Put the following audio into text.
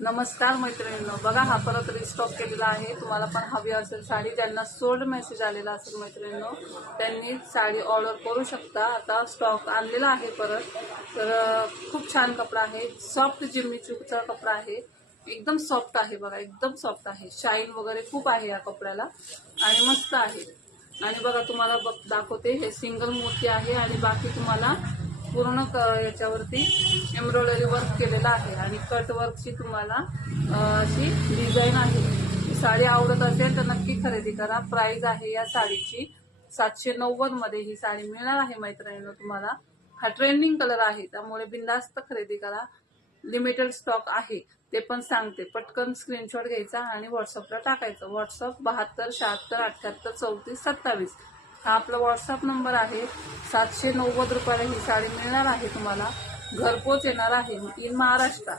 नमस्कार मैत्रिणींनो, बघा हा परत रिस्टॉक केलेला आहे। तुम्हाला पण हवी असेल साडी, ज्यांना सोल्ड मेसेज आलेला असेल मैत्रिणींनो त्यांनी साडी ऑर्डर करू शकता। आता स्टॉक आणलेला आहे परत। तर खूप छान कपडा आहे, सॉफ्ट जिम्मीचूचा कपडा आहे, एकदम सॉफ्ट आहे बघा, एकदम सॉफ्ट आहे, शाईन वगैरे खूप आहे या कपड्याला आणि मस्त आहे। आणि बघा तुम्हाला दाखवते, हे सिंगल मोती आहे आणि बाकी तुम्हाला पूर्ण याच्यावरती एम्ब्रॉयडरी वर्क केलेला आहे आणि कट वर्कची तुम्हाला अशी डिझाईन आहे। ही साडी आवडत असेल तर नक्की खरेदी करा। प्राइस आहे या साडीची 790 मध्ये ही साडी मिळणार आहे मैत्रिणींनो तुम्हाला। हा ट्रेंडिंग कलर आहे, त्यामुळे बिनधास्त खरेदी करा। लिमिटेड स्टॉक आहे ते पण सांगते, पटकन स्क्रीनशॉट घ्यायचा आणि व्हॉट्सअपला टाकायचं। व्हॉट्सअप 72 76 78 34 27 हा आपला व्हॉट्सअप नंबर आहे। 790 रुपयाला ही साडी मिळणार आहे तुम्हाला, घरपोच येणार आहे इन महाराष्ट्र।